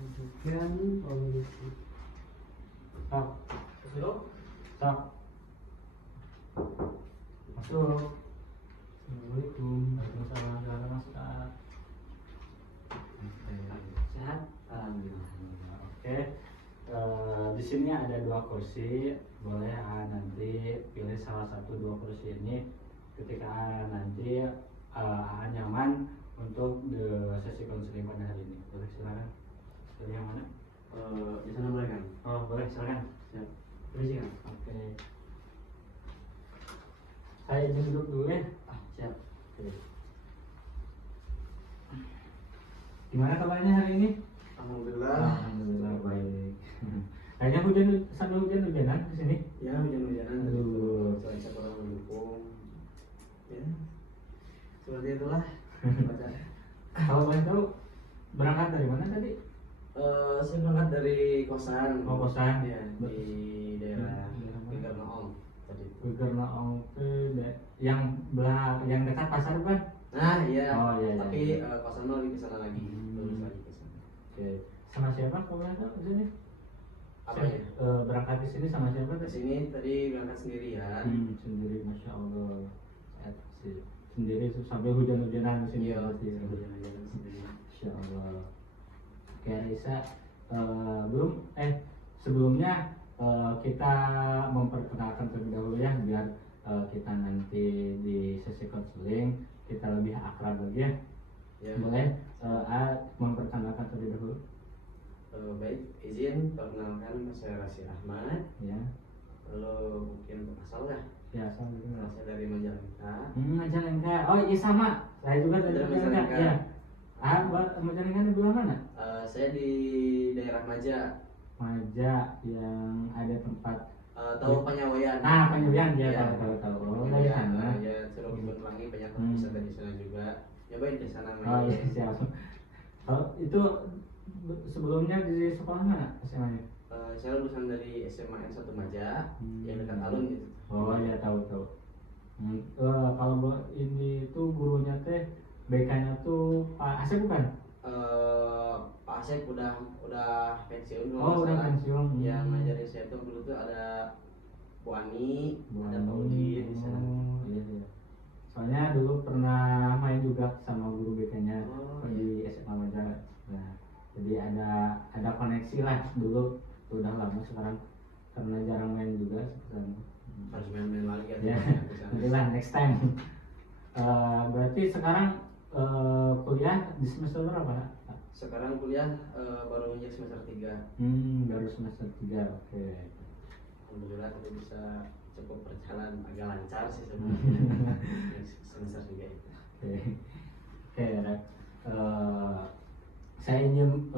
Bukan politik. Tak, Masuk. tak. Masuk. Assalamualaikum. Waalaikumsalam. Silakan masuk, Kak. Oke. Sehat? Alhamdulillah. Oke. Di sini ada 2 kursi. Boleh nanti pilih salah satu 2 kursi ini. Ketika nanti nyaman untuk sesi konseling pada hari ini. Boleh silakan. Pilih yang mana? Di sana boleh kan? Oh, boleh silakan. Siap. Permisi kan? Oke. Saya izin duduk dulu ya. Siap. Oke. Gimana kabarnya hari ini? Alhamdulillah. Alhamdulillah baik. Kayaknya hujan-hujanan di sini. Ya, hujan-hujanan. Aduh. Cuaca kurang mendukung. Ya. Seperti itulah. Baca. Kalau boleh tahu berangkat dari mana tadi? Saya berangkat dari kosan. Oh, kosan. Ya, di daerah Gegarnaong tadi. Gegarnaong yang dekat pasar bukan? Nah, iya. Oh, iya, iya. Tapi kosan lagi ke sana lagi. Lurus lagi ke sana. Oke. Sama siapa kalau boleh tahu di sini? Apa ya? Berangkat di sini sama siapa Ke tadi? sini tadi berangkat sendirian. Sendiri, masya Allah. Sendiri sampai hujan-hujanan di sini. Iya, berarti ya. hujan-hujanan sendiri. Masya Allah. Oke, Raisa, sebelumnya kita memperkenalkan terlebih dahulu ya, biar kita nanti di sesi konseling kita lebih akrab lagi ya. Ya. Boleh memperkenalkan terlebih dahulu Baik, izin perkenalkan saya Rasi Ahmad. ya. Lalu mungkin asal ya? Ya, asal gitu. Saya dari Majalengka. Majalengka. Oh iya, sama. Saya juga dari Dari Majalengka. Majalengka. Ya. Majalengka di belah mana? Saya di daerah Maja. Maja yang ada tempat Tahu Penyawean? Penyawean ya, Iya. tahu. Oh, dari sana. Ya, Curug Ibu Pelangi banyak Hmm. wisata di sana juga. Nyobain di sana. Oh iya, siap. Oh, itu sebelumnya di sekolah mana SMA-nya? Saya lulusan dari SMA N1 Maja, yang dekat alun gitu. Oh iya, tahu. Kalau ini tuh gurunya teh BK-nya tuh Pak Asep bukan? Pak Asep udah pensiun kalau Oh, nggak udah salah. pensiun. Yang ngajarin saya tuh dulu tuh ada Bu Ani, ada Pak Udin di sana. Oh iya. Soalnya dulu pernah main juga sama guru BK-nya Oh, di SMA Maja. Nah, jadi ada koneksi lah dulu. Udah lama sekarang karena jarang main juga sekarang. Harus main-main lagi Ya, di sana. nanti lah next time. Berarti sekarang kuliah di semester berapa? Sekarang kuliah baru menjadi semester 3. Baru semester 3, oke. Alhamdulillah tadi bisa cukup berjalan agak lancar sih sebenarnya. Semester 3 itu. Oke, Rek. Saya ingin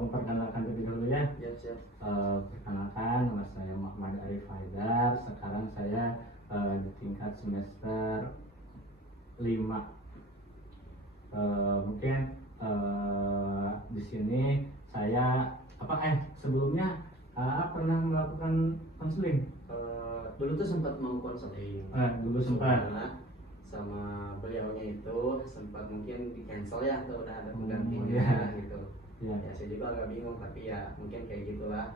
memperkenalkan diri dulu ya. Ya, siap. Perkenalkan, nama saya Muhammad Arif Haidar. Sekarang saya di tingkat semester 5. Mungkin di sini saya sebelumnya pernah melakukan konseling. Dulu tuh sempat mau konseling. Dulu sempat. Karena sama beliaunya itu sempat mungkin di cancel ya, atau udah ada penggantinya iya. gitu. Ya. Ya saya juga agak bingung, tapi ya mungkin kayak gitulah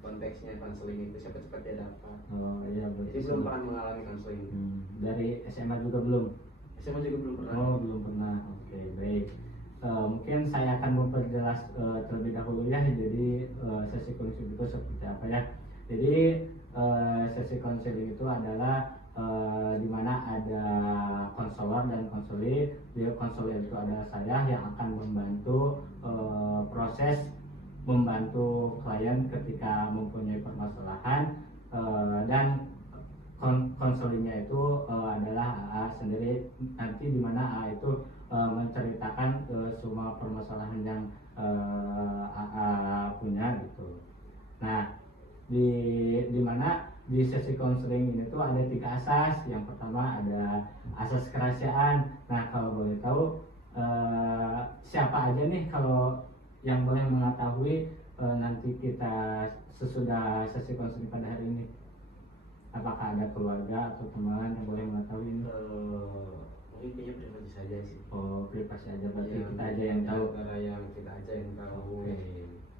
konteksnya konseling itu cepat-cepat dia dapat. Oh iya, Jadi belum pernah mengalami konseling. Dari SMA juga belum? SMA juga belum pernah. Oh, belum pernah. Oke, baik. Mungkin saya akan memperjelas terlebih dahulu ya. Jadi sesi konseling itu seperti apa ya? Jadi sesi konseling itu adalah di mana ada konselor dan konselir. Dia konselor itu adalah saya yang akan membantu proses membantu klien ketika mempunyai permasalahan, dan konselingnya itu adalah AA sendiri, nanti di mana AA itu menceritakan semua permasalahan yang AA punya gitu. Nah, di mana di sesi konseling ini tuh ada 3 asas. Yang pertama ada asas kerahasiaan. Nah, kalau boleh tahu siapa aja nih kalau yang boleh mengetahui nanti kita sesudah sesi konseling pada hari ini? Apakah ada keluarga atau teman yang boleh mengetahui ini? mungkin kayaknya privasi saja sih. Oh, privasi aja berarti Ya, kita aja yang tahu. antara yang kita aja yang tahu. Oke.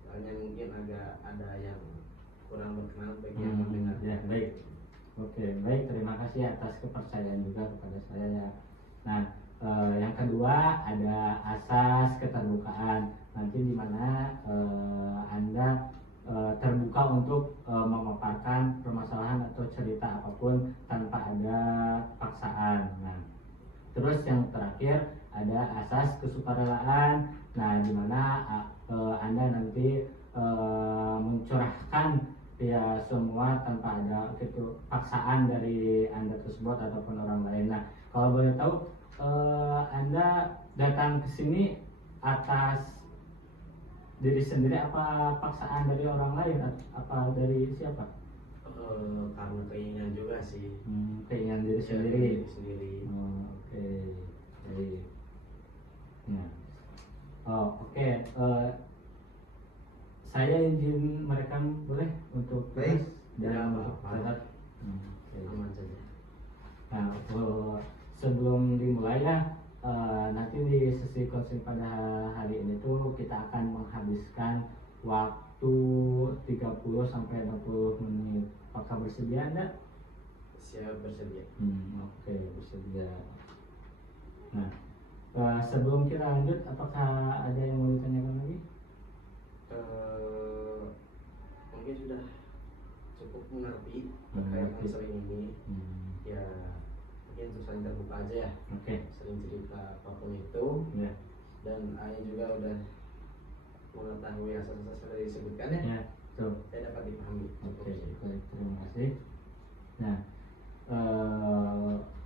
Soalnya mungkin agak ada yang kurang berkenan bagi yang mendengar. Ya, baik. Oke, baik. Terima kasih atas kepercayaan juga kepada saya ya. Nah, yang kedua ada asas keterbukaan. Nanti di mana Anda terbuka untuk memaparkan permasalahan atau cerita apapun tanpa ada paksaan. Nah, terus yang terakhir ada asas kesukarelaan. Nah, di mana Anda nanti mencurahkan ya semua tanpa ada gitu paksaan dari Anda tersebut ataupun orang lain. Nah, kalau boleh tahu Anda datang ke sini atas diri sendiri apa paksaan dari orang lain apa dari siapa? Karena keinginan juga sih. Keinginan diri Ya, sendiri. diri sendiri. Oh, oke. Baik. Nah. Oh, oke. Saya izin merekam boleh untuk Baik. dan Ya, untuk apa-apa. catat. Oke. Aman saja. Nah, sebelum dimulai ya, nanti di sesi coaching pada hari ini tuh kita akan menghabiskan waktu 30 sampai 60 menit. Apakah bersedia Anda? Siap bersedia. Oke, bersedia. Nah, sebelum kita lanjut, apakah ada yang mau ditanyakan lagi? Mungkin sudah cukup mengerti terkait masalah ini. Ya mungkin untuk saling terbuka aja ya. Oke. Sering cerita apapun itu. Ya. Dan Ayah juga udah mengetahui asas-asas yang disebutkan ya. Ya, betul. Saya dapat dipahami. Oke, baik, terima kasih. Nah,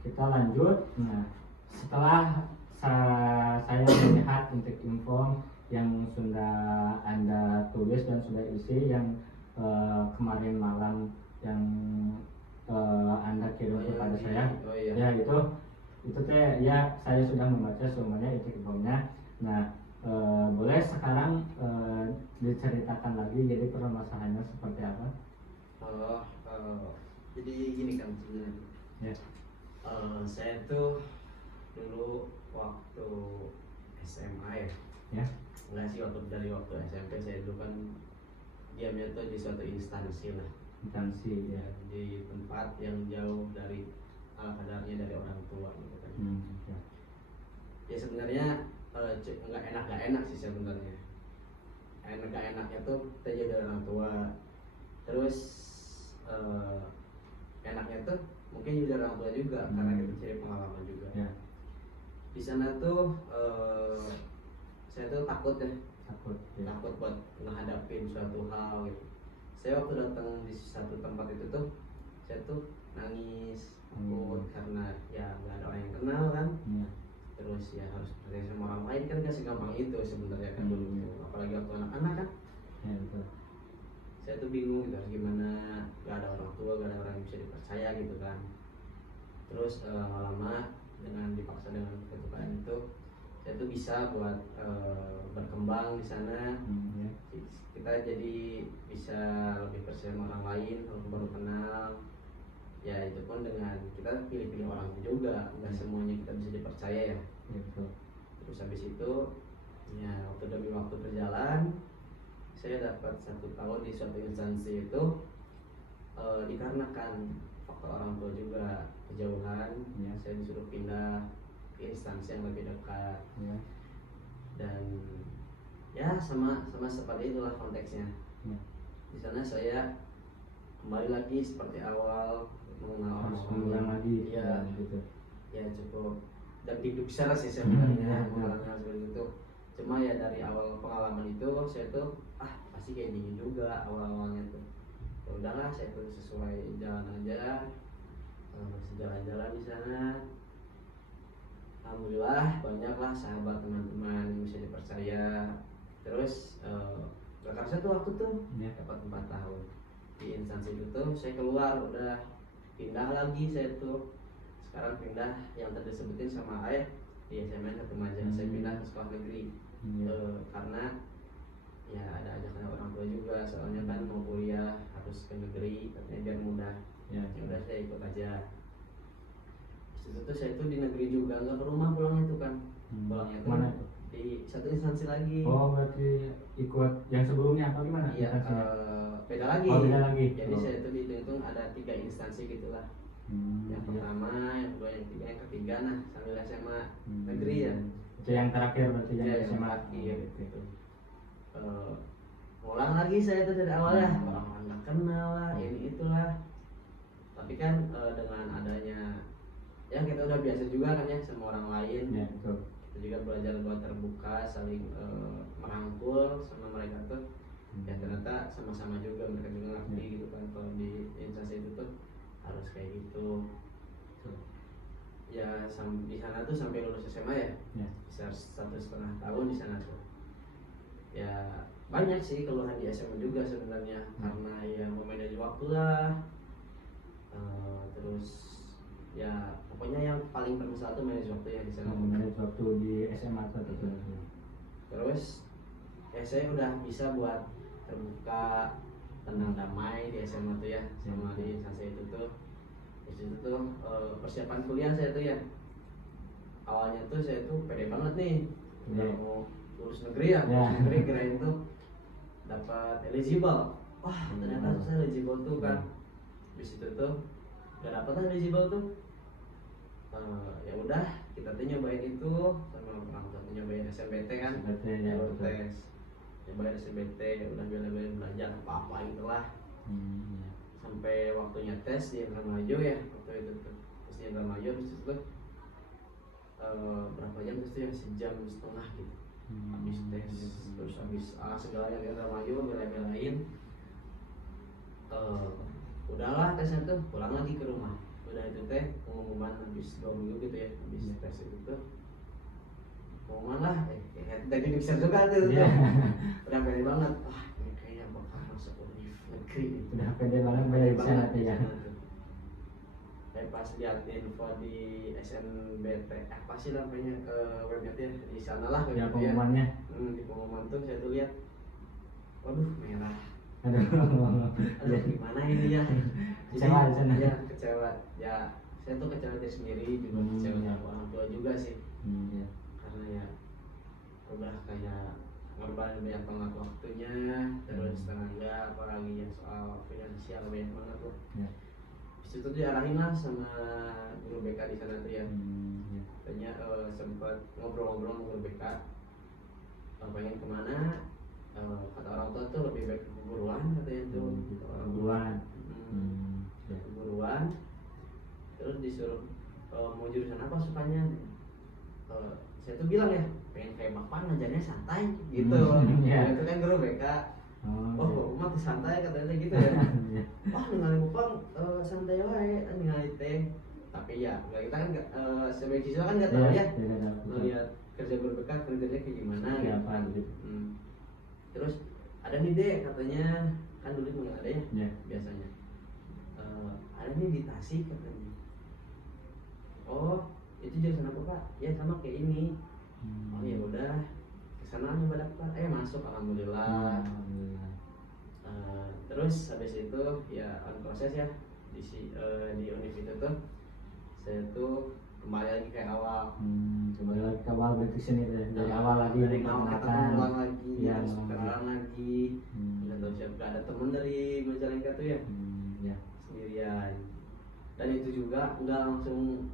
kita lanjut. Nah, setelah saya melihat intake inform yang sudah Anda tulis dan sudah isi yang kemarin malam yang Anda kirim kepada saya. Oh iya. Ya, itu teh ya saya sudah membaca semuanya intake informnya. Nah, boleh sekarang diceritakan lagi jadi permasalahannya seperti apa? Jadi gini kan sebenarnya. Ya. Saya tuh dulu waktu SMA ya. Ya. Enggak sih, dari waktu SMP saya dulu kan diamnya tuh di suatu instansi lah. Instansi ya. Di tempat yang jauh dari ala kadarnya dari orang tua gitu kan. Ya. Ya sebenarnya nggak enak sih sebenarnya. Nggak enaknya tuh kita jauh dari orang tua. Terus enaknya tuh mungkin juga dari orang tua juga karena kita cari pengalaman juga. Ya. Di sana tuh saya tuh takut ya. Takut buat menghadapin suatu hal gitu. Saya waktu datang di satu tempat itu tuh saya tuh nangis takut karena ya nggak ada orang yang kenal kan. Terus ya harus percaya sama orang lain kan gak segampang itu sebenarnya kan dulu. Apalagi waktu anak-anak kan. Ya, betul. Saya tuh bingung gitu harus gimana, gak ada orang tua, gak ada orang yang bisa dipercaya gitu kan. Terus lama dengan dipaksa dengan ketukaan itu saya tuh bisa buat berkembang di sana. Kita jadi bisa lebih percaya sama orang lain, orang baru kenal. Ya itu pun dengan kita pilih-pilih orang juga, nggak semuanya kita bisa dipercaya ya. Betul. Terus habis itu ya waktu demi waktu berjalan saya dapat 1 tahun di suatu instansi itu dikarenakan faktor orang tua juga kejauhan. Ya. Saya disuruh pindah ke instansi yang lebih dekat. Ya. Dan ya sama seperti itulah konteksnya. Ya. Di sana saya kembali lagi seperti awal mengenal Harus orang-orang. mengulang lagi. Iya. Gitu. Ya cukup dan besar sih sebenarnya Ya. pengalaman seperti itu. Cuma ya dari awal pengalaman itu saya tuh pasti kayak gini juga awalnya tuh. Ya udahlah saya tuh sesuai jalan aja. Masih jalan-jalan di sana. Alhamdulillah banyaklah sahabat teman-teman yang bisa dipercaya. Terus gak kerasa tuh waktu tuh dapat 4 tahun di instansi itu tuh saya keluar udah pindah lagi. Saya tuh sekarang pindah yang tadi sebutin sama ayah di SMN Remaja. Saya pindah ke sekolah negeri karena ya ada ajakan orang tua juga, soalnya kan mau kuliah harus ke negeri katanya biar mudah. Ya udah saya ikut aja. Itu tuh saya tuh di negeri juga nggak ke rumah pulangnya tuh kan. Pulangnya tuh Mana tuh? di satu instansi lagi. Oh berarti ikut yang sebelumnya apa gimana? Iya, instansinya? beda lagi. Oh, beda lagi. Jadi Oh. saya itu dihitung ada 3 instansi gitulah. Yang Iya. pertama, yang kedua, yang ketiga, yang ketiga. Nah, sambil SMA negeri ya. Itu yang terakhir berarti yang Iya, yang SMA. terakhir Oh, gitu. Ngulang lagi saya itu dari awal ya. Hmm. Orang-orang nggak kenal lah, ini itulah. Tapi kan dengan adanya ya kita udah biasa juga kan ya sama orang lain. Iya betul. Kita juga belajar buat terbuka, saling merangkul sama mereka tuh. Ya ternyata sama-sama juga mereka juga ngerti gitu kan kalau di instansi itu tuh harus kayak gitu. Ya di sana tuh sampai lulus SMA ya, Ya. bisa 1,5 tahun di sana tuh. Ya banyak sih keluhan di SMA juga sebenarnya karena ya memanage waktu lah. Terus ya pokoknya yang paling bermasalah tuh manage waktu ya di sana. Mengenai waktu di SMA tuh betul. Terus ya saya udah bisa buat terbuka, tenang, damai di SMA tuh ya sama di instansi itu tuh. Di situ tuh persiapan kuliah saya tuh ya. Awalnya tuh saya tuh pede banget nih udah mau lulus negeri ya, lulus negeri kirain tuh dapat eligible. Wah ternyata saya eligible tuh kan. Di situ tuh gak dapet eligible tuh. Ya udah kita tuh nyobain itu sama orang tua tuh nyobain SNBT kan. SNBT, ya, Baru betul. tes nyobain SNBT udah belajar apa gitulah sampai waktunya tes di Indramayu ya waktu itu tuh terus di Indramayu terus itu tuh berapa jam terus tuh ya 1,5 jam gitu habis tes terus habis segalanya di Indramayu bela-belain udahlah tesnya tuh pulang lagi ke rumah udah itu teh pengumuman habis 2 minggu gitu ya habis tes itu tuh pengumuman lah dari mixer juga tuh udah pede banget wah ini kayaknya bakal masuk univ negeri nih. Udah pede banget bayar di sana tuh ya. Pas lihat info di SNBT apa sih namanya webnya tuh ya di sana lah Ya gitu ya. pengumumannya. Di pengumuman tuh saya tuh lihat waduh merah Aduh. gimana ini ya Kecewa di sana. ya kecewa ya saya tuh kecewa diri sendiri juga kecewa sama orang tua juga sih Ya. karena ya udah kayak ngorbanin banyak banget waktunya terus tenaga apalagi yang soal finansial banyak banget tuh Ya. disitu diarahin lah sama guru BK di sana tuh ya Ya. tanya sempat ngobrol-ngobrol sama guru BK pengen kemana kata orang tua tuh lebih baik ke keguruan katanya tuh Keguruan. Ya. keguruan terus disuruh mau jurusan apa sukanya saya tuh bilang ya pengen kayak bapak ngajarnya santai gitu Ya. itu kan guru BK oh bapak mah santai katanya gitu ya wah ningali bapak santai wae ningali teh tapi ya kita kan sebagai siswa kan nggak tahu ya melihat kerja guru BK kerjanya kayak gimana ya, gitu kan terus ada nih deh katanya kan dulu nggak ada ya biasanya ada nih di Tasik katanya oh itu jurusan apa pak ya sama kayak ini oh ya udah kesana nyoba daftar masuk alhamdulillah terus habis itu ya on proses ya di univ itu tuh saya tuh kembali lagi kayak awal kembali lagi ke awal berarti sini dari awal lagi dari awal kenalan lagi ya, terus kenalan lagi dan tahu siapa ada temen dari Majalengka tuh ya ya. sendirian dan itu juga nggak langsung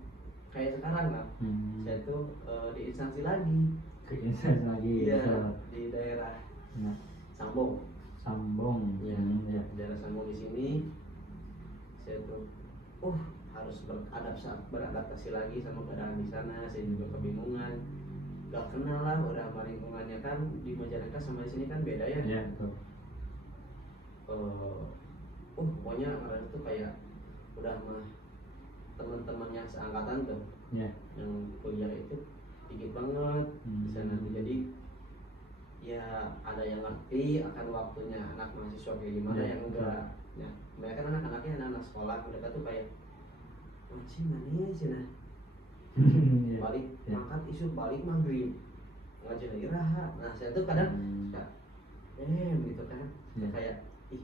kayak sekarang kan saya tuh di instansi lagi Ke instansi lagi iya betul. di daerah Ya. Sambong Sambong ya, ya. daerah Sambong di sini saya tuh harus beradaptasi lagi sama keadaan di sana saya juga kebingungan gak kenal lah udah sama lingkungannya kan di Majalengka sama di sini kan beda ya Ya betul. Pokoknya orang itu kayak udah mah teman-temannya seangkatan tuh Ya. yang kuliah itu dikit banget di sana tuh jadi ya ada yang ngerti akan waktunya anak mahasiswa kayak gimana Ya, yang enggak ya mereka kan anak-anaknya anak sekolah mereka tuh kayak macam mana sih nah Ya. balik Ya. mangkat isu balik maghrib ngajar iraha nah saya tuh kadang suka gitu kan Ya. kayak ih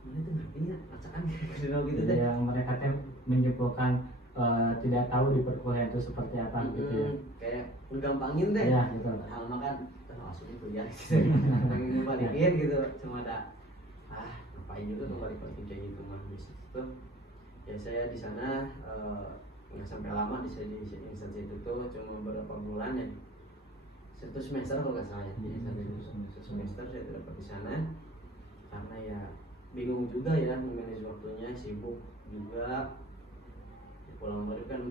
mana tuh ngerti ya acaan kayak gitu gitu Jadi deh yang mereka teh menyimpulkan tidak tahu di perkuliahan itu seperti apa gitu ya. Kayak ngegampangin deh. Ya gitu. Padahal mah kan langsungnya kuliah gitu. Pengen ngebalikin gitu. Cuma ada ngapain juga tuh balik-balikin kayak gitu mah. Di situ ya saya di sana nggak sampai lama di instansi itu tuh cuma beberapa bulan ya. Satu semester kalau nggak salah ya. Satu semester saya dapat di sana karena ya bingung juga ya memanage waktunya, sibuk juga. Pulang baru kan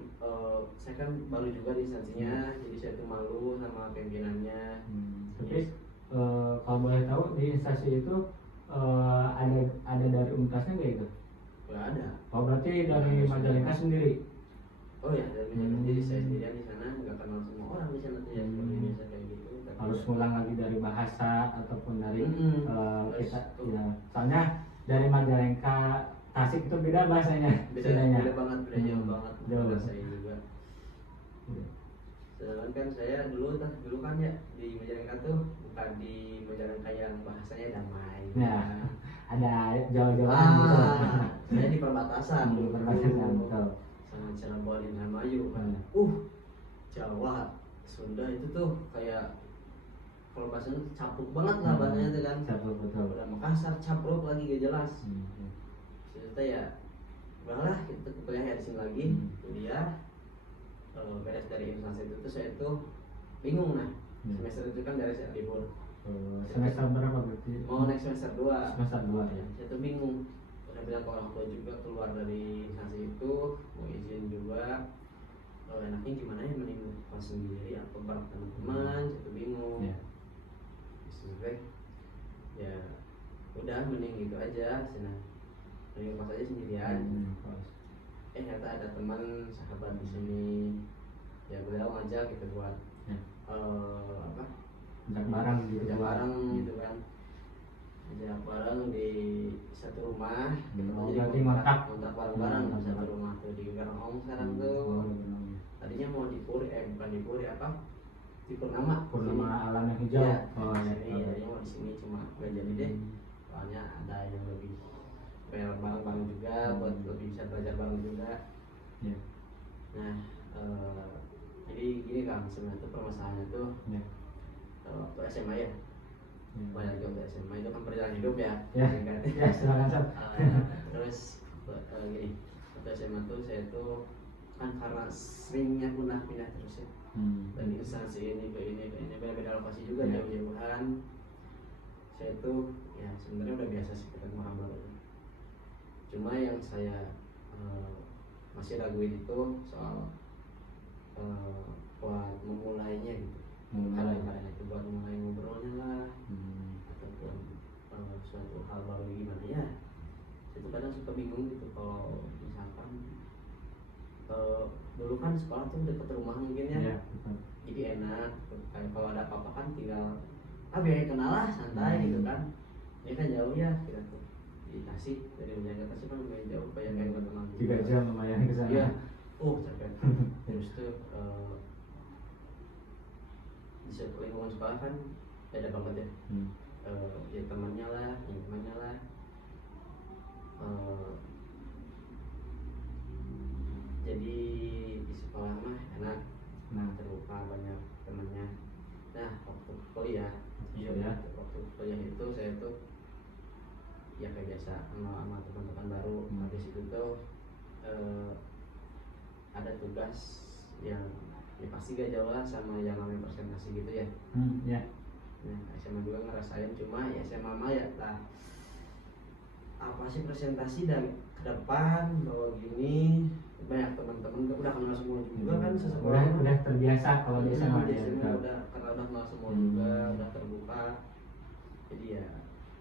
saya kan baru juga di instansinya, jadi saya tuh malu sama pimpinannya. Tapi kalau boleh tahu di instansi itu ada dari UNTASnya nggak itu? Nggak ada. Oh berarti dari Majalengka sendiri? Oh ya, dari Majalengka sendiri. Saya sendirian di sana, nggak kenal semua orang di sana tuh ya, seperti biasa kayak gitu. Tapi Harus ngulang lagi dari bahasa ataupun dari kita Tuh. ya. Soalnya dari Majalengka Tasik itu beda bahasanya. beda banget, beda jauh banget. Jauh. Bahasa saya juga. Sedangkan kan saya dulu kan ya di Majalengka tuh bukan di Majalengka yang bahasanya damai. Ya, ada Jawa-Jawaan gitu. Saya di perbatasan. Di perbatasan, betul. Sama Cirebon, Indramayu kan. Jawa, Sunda itu tuh kayak kalau bahasanya tuh campur banget lah bahasanya tuh kan. Campur, betul. Udah Makassar, campur lagi gak jelas. Ternyata ya, udahlah kita kuliah ya di sini lagi, kuliah. Beres dari instansi itu tuh saya tuh bingung nah. Semester itu kan dari saya libur. Semester berapa berarti? Mau naik semester 2. Semester 2 ya. Saya tuh bingung. Udah bilang ke orang tua juga keluar dari instansi itu, mau izin juga. Enaknya gimana ya, mending pas sendiri atau bareng teman-teman, saya tuh bingung. Sebenarnya ya udah mending gitu aja, mending pas aja sendirian. Ternyata ada teman sahabat di sini, ya beliau ngajak gitu buat Ajak bareng gitu. ajak bareng gitu kan, ajak bareng di satu rumah gitu. Berarti ngontrak bareng-bareng di satu rumah tuh di Garong sekarang tuh. Tadinya mau di Puri, bukan di Puri apa, di Purnama Alam yang hijau. ya, tadinya mau di sini cuma gak jadi deh, soalnya ada yang lebih bareng-bareng juga, buat lebih bisa belajar bareng juga. Nah jadi gini kan, sebenarnya tuh permasalahannya tuh waktu SMA ya, banyak juga waktu SMA itu kan perjalanan hidup ya. Silakan Sob. Terus gini, waktu SMA tuh saya tuh kan karena seringnya pindah terus ya, dari instansi ini ke ini beda-beda lokasi juga, jauh-jauhan. Saya tuh ya sebenarnya udah biasa sih ketemu orang baru. Cuma yang saya masih raguin itu soal buat memulainya gitu. Kadang-kadang itu buat mulai ngobrolnya lah, ataupun suatu hal baru gimana ya. Saya tuh kadang suka bingung gitu kalau misalkan dulu kan sekolah tuh deket rumah mungkin ya, jadi enak. Kayak kalau ada apa-apa kan tinggal biar kenal lah, santai gitu kan. Ini kan jauh ya kita tuh di Tasik, dari Majalengka Tasik kan lumayan jauh, kayak teman 3 jam lumayan ke sana. Iya. Capek. Terus tuh di lingkungan sekolah kan beda banget ya. Ya temannya lah, lingkungannya lah. Jadi di sekolah mah enak, terbuka, banyak temannya. Nah waktu kuliah, waktu kuliah itu saya tuh ya kayak biasa sama teman-teman baru. Habis itu tuh ada tugas yang ya pasti gak jauh lah sama yang namanya presentasi gitu ya. Nah SMA juga ngerasain, cuma ya SMA mah ya lah apa sih presentasi dan ke depan bawa gini, banyak teman-teman udah kenal semua juga kan seseorang udah terbiasa kalau di SMA udah karena udah kenal semua juga, udah terbuka. Jadi ya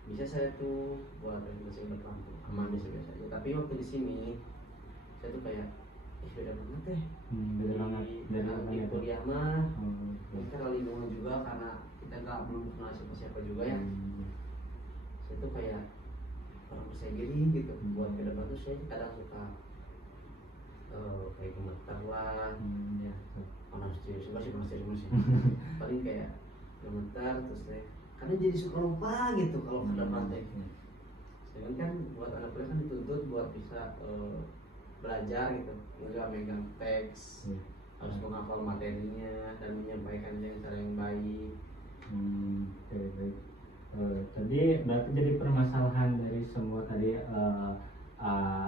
bisa saya tuh buat presentasi ke depan tuh aman biasa aja. Tapi waktu di sini saya tuh kayak beda banget deh. Di kuliah mah kita kalau lingkungan juga karena kita belum kenal siapa-siapa juga ya. Saya tuh kayak orang percaya diri gitu. Buat ke depan tuh saya kadang suka kayak gemetar lah. Panas serius sih. Paling kayak gemetar terus deh. Karena jadi suka lupa gitu kalau ke depan teh. Sedangkan kan buat anak kuliah kan dituntut buat bisa belajar gitu, nggak megang teks, Iya. harus menghafal materinya dan menyampaikannya dengan cara yang baik. Oke, baik. Tadi berarti jadi permasalahan dari semua tadi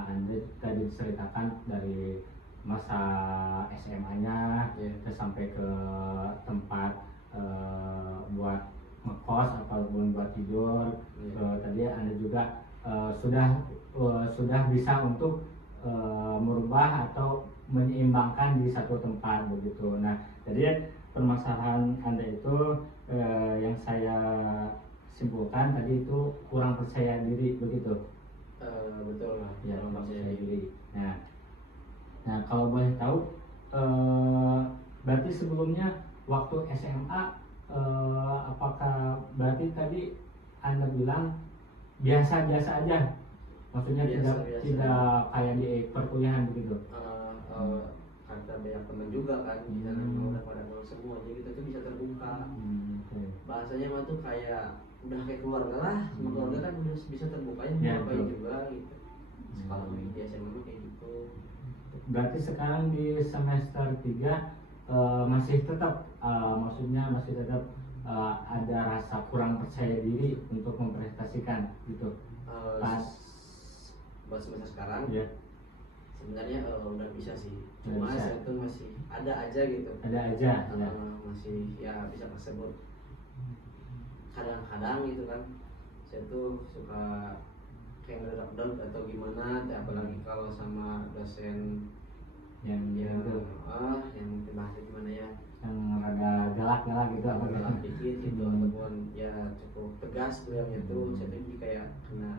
Anda tadi ceritakan dari masa SMA-nya Iya. sampai ke tempat buat ngekos ataupun buat tidur. Iya. Tadi Anda juga sudah bisa untuk merubah atau menyeimbangkan di satu tempat begitu. Nah, jadi permasalahan Anda itu yang saya simpulkan tadi itu kurang percaya diri begitu. Betul lah, Ya, kalau kurang percaya percaya diri. diri. Nah, kalau boleh tahu, berarti sebelumnya waktu SMA, apakah berarti tadi Anda bilang biasa-biasa aja, maksudnya Biasa-biasa. tidak kayak di perkuliahan begitu? Karena banyak teman juga kan di sana, udah pada tahu semua, jadi kita tuh bisa terbuka. Oke. Bahasanya mah tuh kayak udah kayak keluarga lah, sama keluarga kan udah bisa terbukanya Ya, mau betul. juga gitu. Sekolah di SMA mah kayak gitu. Berarti sekarang di semester 3 masih tetap maksudnya masih tetap ada rasa kurang percaya diri untuk memprestasikan gitu. Pas Buat semester sekarang ya, sebenarnya udah bisa sih, Udah cuma bisa. saya tuh masih ada aja gitu. ada aja ya. Masih ya bisa tersebut kadang-kadang gitu kan, saya tuh suka kayak ngedrag atau gimana, apalagi kalau sama dosen yang yang itu yang bahasa gimana ya, yang rada galak-galak gitu apa gitu. galak dikit gitu, ataupun ya cukup tegas beliaunya tuh, saya tuh jadi kayak kena,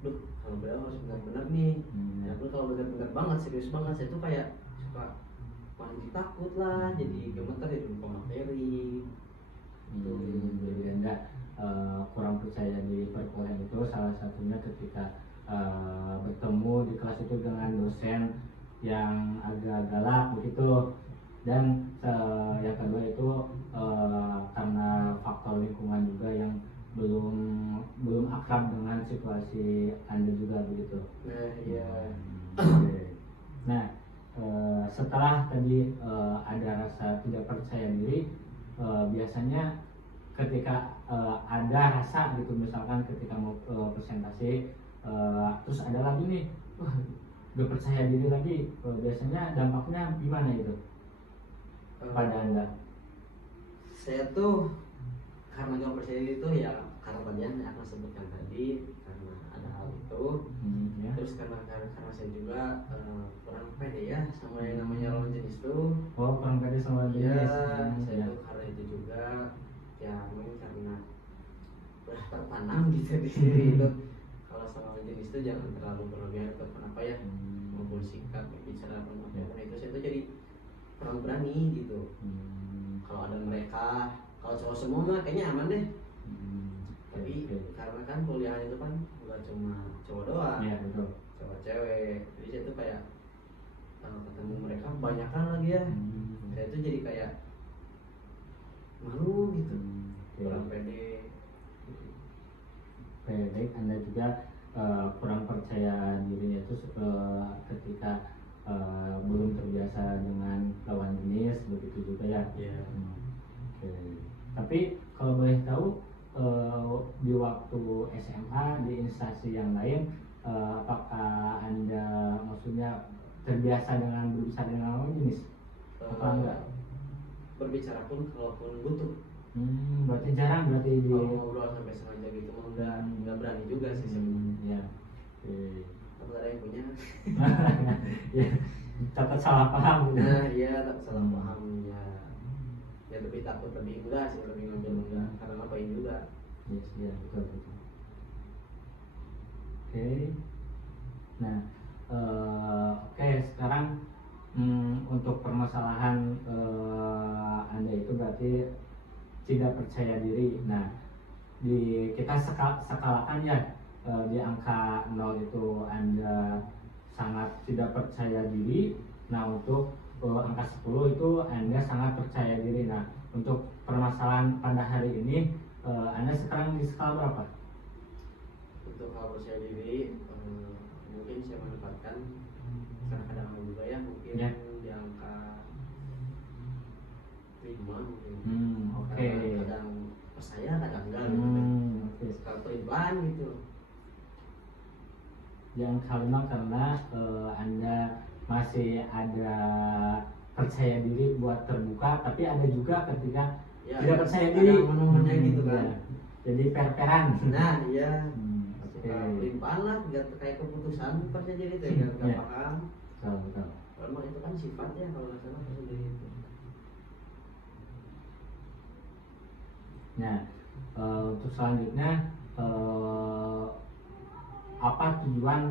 duh kalau beliau harus benar-benar nih. Ya tuh kalau benar-benar banget, serius banget, saya tuh kayak suka malah jadi takut lah, jadi gemeter, jadi lupa materi. Jadi Anda kurang percaya di perkuliahan itu salah satunya ketika bertemu di kelas itu dengan dosen yang agak galak begitu, dan yang kedua itu karena faktor lingkungan juga yang belum akrab dengan situasi Anda juga begitu. Nah iya. Oke. Nah, setelah tadi ada rasa tidak percaya diri, biasanya ketika ada rasa gitu, misalkan ketika mau presentasi, terus ada lagi nih, wah gak percaya diri lagi, biasanya dampaknya gimana itu pada Anda? Saya tuh karena gak percaya diri itu ya karena tadi yang aku sebutkan tadi, karena ada hal itu. Ya. Terus karena saya juga kurang pede ya sama yang namanya lawan jenis tuh. Oh, kurang pede sama Iya, jenis. saya Ya. tuh karena itu juga ya mungkin karena udah tertanam gitu di diri itu. Kalau sama lawan jenis itu jangan terlalu berlebihan ataupun apa ya, maupun sikap bicara apapun itu, saya tuh jadi kurang berani gitu. Kalau ada mereka, kalau cowok semua mah kayaknya aman deh. Tapi karena kan kuliah itu kan bukan cuma cowok doang, Iya, betul. cowok cewek, jadi saya tuh kayak kalau ketemu mereka kebanyakan lagi ya, saya tuh jadi kayak malu gitu, kurang pede. Baik, Anda juga kurang percaya diri itu ketika belum terbiasa dengan lawan jenis begitu juga ya. Iya. Oke. Tapi kalau boleh tahu, di waktu SMA di instansi yang lain, apakah Anda maksudnya terbiasa dengan berbicara dengan lawan jenis? Apa enggak? Berbicara pun kalaupun butuh, Berarti jarang berarti di kalau ngobrol sampai sengaja gitu mah nggak berani juga sih sebenarnya. ya. Oke. Takut ada yang punya. Ya, takut salah paham gitu. Nah iya, takut salah paham ya. Ya lebih takut, lebih enggak sih, lebih ngambil enggak, karena ngapain juga. Yes, ya, betul. Oke. Nah, oke, sekarang untuk permasalahan Anda itu berarti tidak percaya diri. Nah, kita skalakan ya, di angka 0 itu Anda sangat tidak percaya diri. Nah, untuk angka 10 itu Anda sangat percaya diri. Nah, untuk permasalahan pada hari ini, Anda sekarang di skala berapa? Untuk hal percaya diri, mungkin saya menempatkan kadang-kadang juga ya mungkin Ya. di angka 5 mungkin. Oke. Kadang percaya kadang enggak gitu kan. Oke. Kalau pelan gitu. Yang kelima karena Anda masih ada percaya diri buat terbuka, tapi ada juga ketika Ya, tidak percaya diri. ada momen-momennya gitu kan. Ya. Jadi per-peran. Nah, iya. Oke. Suka pelimpaan lah, nggak kayak keputusan percaya diri itu ya, nggak Iya. paham. Betul, betul. Memang itu kan sifatnya kalau nggak salah percaya diri itu. Nah, untuk selanjutnya apa tujuan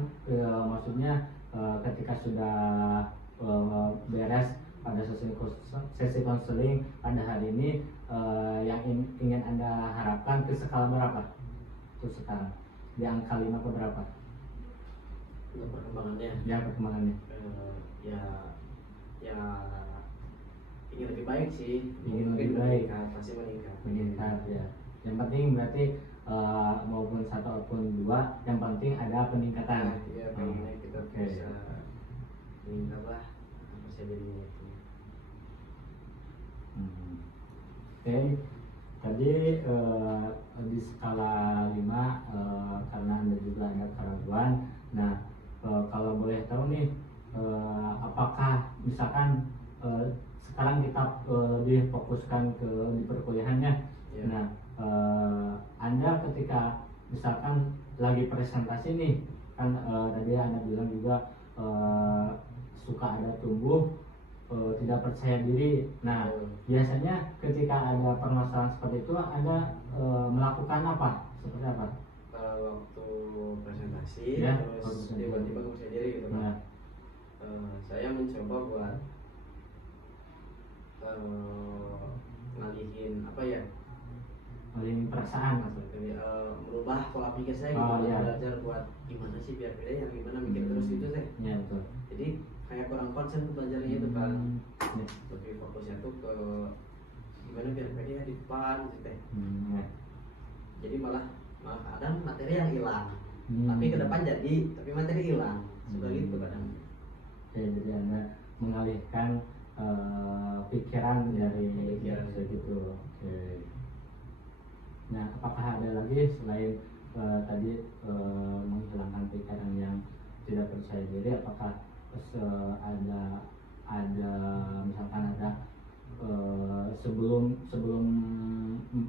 maksudnya ketika sudah beres pada sesi konseling pada hari ini yang ingin Anda harapkan ke skala berapa? Untuk sekarang di angka 5 ke berapa? Untuk perkembangannya, Ya perkembangannya. ya ingin lebih baik sih. Ingin Mungkin lebih baik. meningkat, pasti meningkat. Meningkat ya. Yang penting berarti maupun satu maupun dua, yang penting ada peningkatan. Nah, iya pengennya kita Oke. bisa meningkat lah percaya dirinya itu. Oke, tadi di skala 5 karena Anda juga ada keraguan. Nah, kalau boleh tahu nih, apakah misalkan sekarang kita lebih fokuskan di perkuliahannya. Ya. Nah, Anda ketika misalkan lagi presentasi nih, kan tadi Anda bilang juga suka ada tumbuh tidak percaya diri. Nah, biasanya ketika ada permasalahan seperti itu, Anda melakukan apa? Seperti apa? Waktu presentasi Ya, terus waktu tiba-tiba nggak percaya diri gitu kan. Nah, Saya mencoba buat ngalihin apa ya, paling perasaan maksudnya. jadi merubah pola pikir saya gitu, Oh, buat iya. belajar buat gimana sih biar beda yang gimana mikir terus gitu teh. Ya, betul. Jadi kayak kurang konsen tuh belajarnya itu kan, Ya. lebih fokusnya tuh ke gimana biar beda ya di depan gitu teh. Ya. Jadi malah kadang materi yang hilang, Hmm. tapi ke depan jadi tapi materi hilang, suka gitu kadang. Oke, jadi Anda mengalihkan pikiran dari Pikiran. segitu. Oke. Nah, apakah ada lagi selain tadi menghilangkan pikiran yang tidak percaya diri? Apakah ada misalkan ada sebelum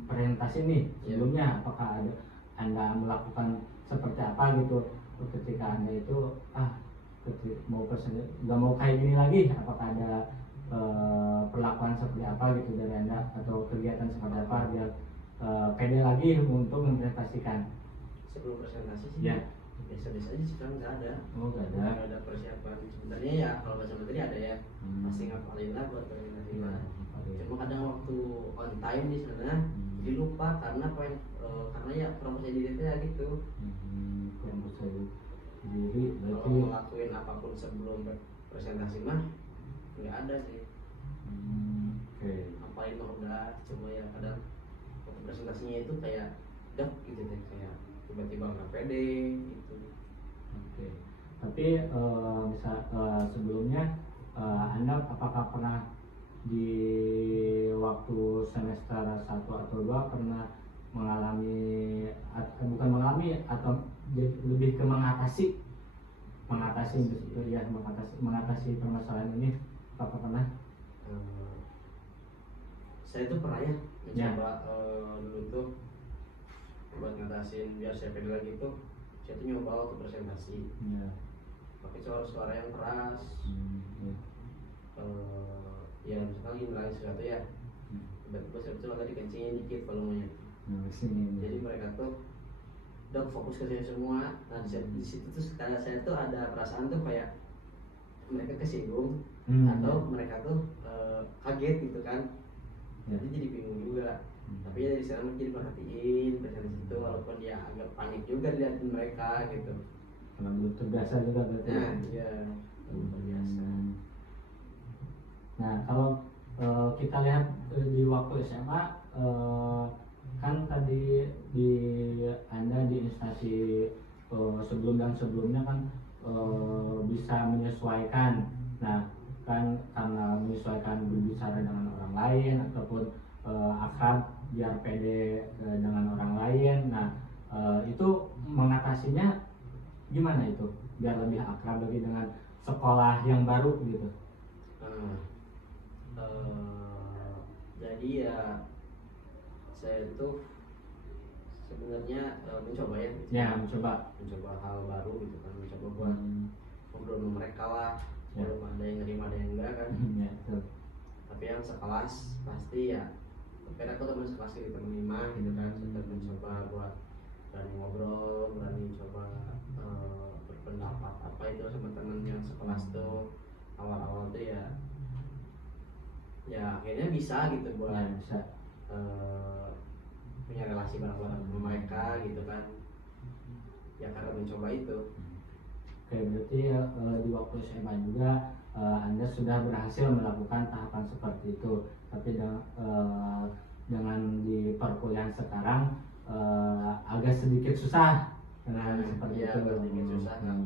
presentasi nih, sebelumnya apakah ada Anda melakukan seperti apa gitu ketika Anda itu mau presentasi nggak mau kayak gini lagi, apakah ada perlakuan seperti apa gitu dari Anda atau kegiatan seperti apa biar pede lagi untuk mempresentasikan? Sebelum presentasi sih Ya. biasa-biasa aja sekarang nggak ada. Oh, nggak ada. Nggak ada persiapan sebenarnya ya, kalau baca materi ada ya, pasti ngapalin lah buat presentasi mah. Cuma kadang waktu on time di sana jadi lupa karena karena ya kurang percaya diri itu ya gitu. Kurang percaya diri Kalau berarti. ngelakuin apapun sebelum presentasi mah nggak ada sih. Oke. Apain mah udah, cuma ya kadang waktu presentasinya itu kayak dak gitu deh, kayak tiba-tiba nggak pede gitu. Oke. Tapi sebelumnya Anda apakah pernah di waktu semester 1 atau 2 pernah mengalami bukan mengalami atau lebih ke mengatasi gitu ya, mengatasi permasalahan ini, apakah pernah? Saya tuh pernah ya Ya. mencoba dulu tuh buat ngatasin biar saya pede lagi tuh, saya tuh nyoba waktu presentasi Ya. pakai suara yang keras. Ya. Ya misalkan lagi ngelain sesuatu ya, tiba-tiba saya tuh agak dikencingin dikit volumenya. Nah, di sini. Jadi mereka tuh udah fokus ke saya semua. Nah di situ tuh karena saya tuh ada perasaan tuh kayak mereka kesinggung atau mereka tuh kaget gitu kan. Jadi jadi bingung juga. Tapi ya dari sana jadi perhatiin presentasi itu, walaupun dia agak panik juga dilihatin mereka gitu. Karena belum terbiasa juga berarti. Nah iya, belum terbiasa. Nah, kalau kita lihat di waktu SMA, kan tadi di Anda di instansi sebelum dan sebelumnya kan bisa menyesuaikan. Nah, kan karena menyesuaikan berbicara dengan orang lain ataupun akrab biar pede dengan orang lain. Nah, itu mengatasinya gimana itu biar lebih akrab lagi dengan sekolah yang baru gitu. Nah, jadi ya saya itu sebenarnya mencoba ya, Ya, mencoba. hal baru gitu kan, mencoba buat ngobrol sama mereka lah, walaupun ada yang nerima ada yang enggak kan. Ya, betul. Tapi yang sekelas pasti ya, tapi aku teman sekelas gitu, teman lima gitu kan, saya mencoba buat berani ngobrol, berani coba berpendapat apa itu sama teman yang sekelas tuh. Awal-awal tuh ya akhirnya bisa gitu buat Ya, bisa. punya relasi bareng-bareng sama mereka gitu kan, ya karena mencoba itu. Oke, berarti di waktu SMA juga Anda sudah berhasil melakukan tahapan seperti itu. Tapi dengan di perkuliahan sekarang agak sedikit susah dengan seperti ya, itu. sedikit susah kan.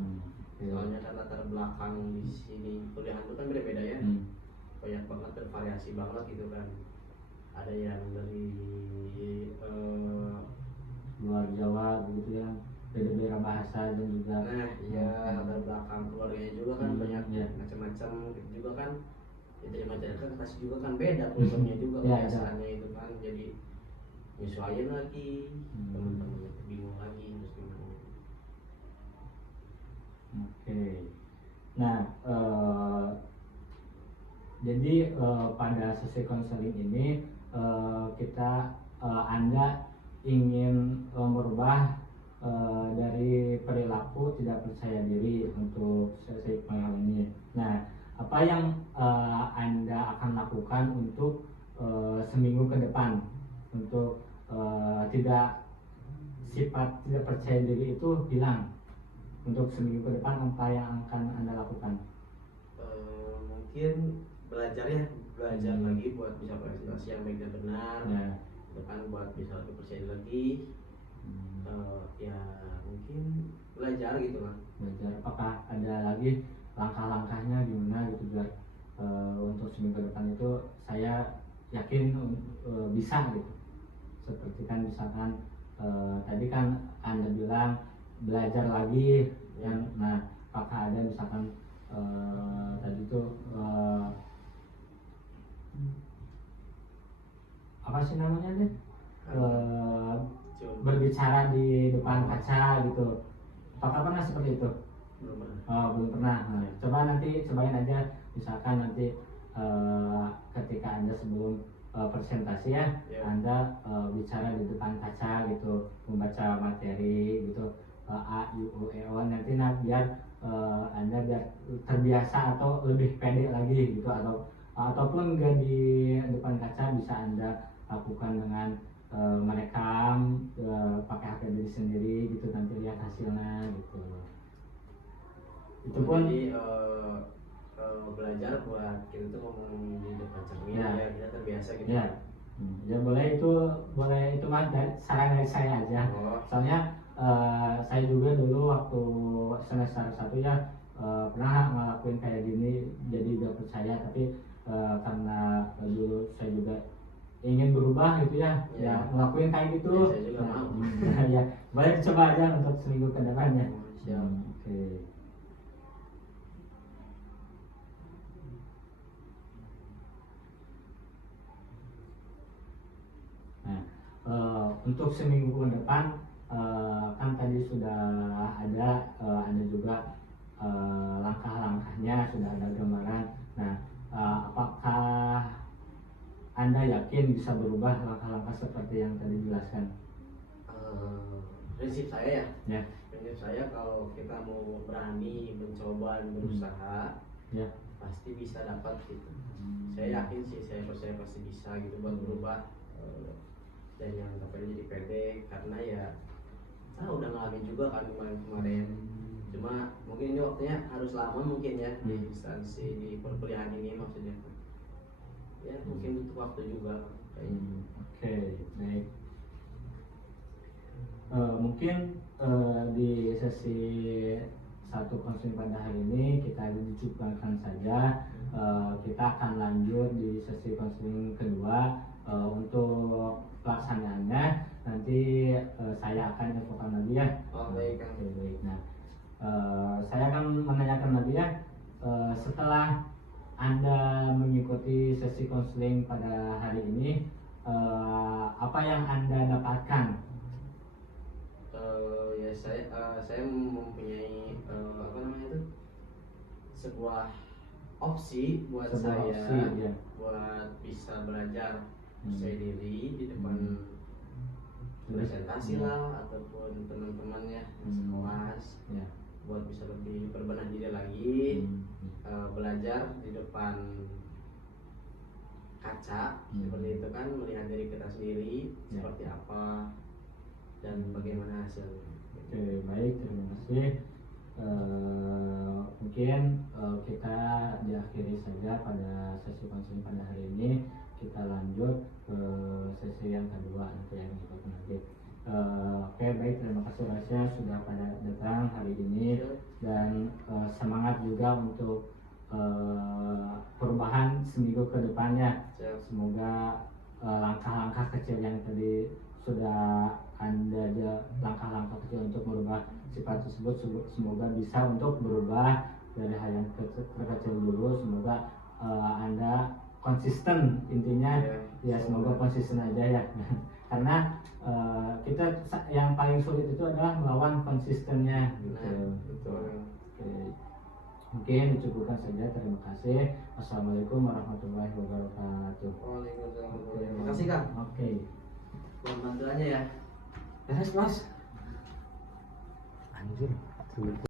Oke. Soalnya kan latar belakang di sini kuliah itu kan beda-beda ya, banyak banget, bervariasi banget gitu kan. Ada yang dari luar Jawa gitu ya, beda-beda bahasa dan juga ya latar belakang keluarganya juga kan banyak ya. macam-macam gitu juga kan. Jadi masyarakat kasih juga kan beda kulturnya juga Ya, kebiasaannya itu kan, jadi nyesuaiin lagi, teman-teman itu bingung lagi terus gimana. Oke. Nah, jadi pada sesi konseling ini kita Anda ingin merubah dari perilaku tidak percaya diri untuk sesi pengenal ini. Nah, apa yang Anda akan lakukan untuk seminggu ke depan untuk sifat tidak percaya diri itu hilang? Untuk seminggu ke depan apa yang akan Anda lakukan? Mungkin belajar lagi buat bisa presentasi yang baik dan benar. Ya. Depan buat bisa lebih percaya lagi. Ya mungkin belajar gitu lah. Belajar. Apakah ada lagi langkah-langkahnya gimana gitu biar untuk seminggu ke depan itu saya yakin bisa gitu. Seperti kan misalkan tadi kan Anda bilang belajar lagi Ya. Nah, apakah ada misalkan tadi itu apa sih namanya deh, berbicara di depan kaca gitu, apakah pernah seperti itu? Belum pernah. Belum pernah. Nah, cobain aja misalkan nanti ketika Anda sebelum presentasi ya, Anda bicara di depan kaca gitu, membaca materi gitu, A, I, U, E, O, nanti biar Anda biar terbiasa atau lebih pede lagi gitu, ataupun nggak di depan kaca bisa Anda lakukan dengan merekam pakai HP diri sendiri gitu, nanti lihat hasilnya gitu. Itu pun jadi belajar buat kita tuh ngomong di depan cermin ya kita terbiasa gitu. Ya boleh itu mah saran dari saya aja. Soalnya saya juga dulu waktu semester 1 ya pernah ngelakuin kayak gini, jadi gak percaya, tapi karena dulu saya juga ingin berubah gitu ya ngelakuin kayak gitu. Saya juga mau. Ya boleh coba aja untuk seminggu ke depan ya. Siap. Oke. Nah, untuk seminggu ke depan kan tadi sudah ada Anda juga langkah-langkahnya, sudah ada gambaran. Nah, apakah Anda yakin bisa berubah langkah-langkah seperti yang tadi dijelaskan? Prinsip saya Ya. Prinsip saya kalau kita mau berani mencoba dan berusaha, Ya. pasti bisa dapat gitu. Saya yakin sih, saya percaya pasti bisa gitu buat berubah. Dan yang sampai jadi pede karena ya udah ngalamin juga kan kemarin. Cuma mungkin ini waktunya harus lama mungkin ya di instansi di perkuliahan ini maksudnya. Ya mungkin butuh waktu juga kayaknya. Oke, baik. Mungkin di sesi satu konseling pada hari ini kita dicukupkan saja. Kita akan lanjut di sesi konseling kedua. Untuk pelaksanaannya nanti saya akan infokan lagi ya. Oh, baik, Kang. Oke, baik. Nah, saya akan menanyakan lagi ya, setelah Anda mengikuti sesi konseling pada hari ini, apa yang Anda dapatkan? Ya saya mempunyai apa namanya itu, sebuah opsi buat Sebuah saya opsi, ya. buat bisa belajar percaya diri di depan presentasi Ya. lah ataupun teman-temannya sekelas, Ya. buat bisa lebih berbenah diri lagi, belajar di depan kaca seperti itu kan, melihat diri kita sendiri Ya. seperti apa dan bagaimana hasilnya. Oke, baik, terima kasih. Mungkin kita diakhiri saja pada sesi konseling pada hari ini. Kita lanjut ke sesi yang kedua nanti yang kita nanti. Oke, baik, terima kasih Rasya sudah pada datang hari ini, dan semangat juga untuk perubahan seminggu ke depannya. Semoga langkah-langkah kecil yang tadi sudah Anda langkah-langkah kecil untuk merubah sifat tersebut semoga bisa untuk berubah dari hal yang terkecil dulu. Semoga Anda konsisten, intinya ya semoga konsisten aja ya. Karena kita yang paling sulit itu adalah melawan konsistennya gitu. Betul. Oke. Mungkin dicukupkan saja, terima kasih. Assalamualaikum warahmatullahi wabarakatuh. Waalaikumsalam. Terima kasih, Kang. Oke. Buat bantuannya ya. Beres, Mas. Anjir.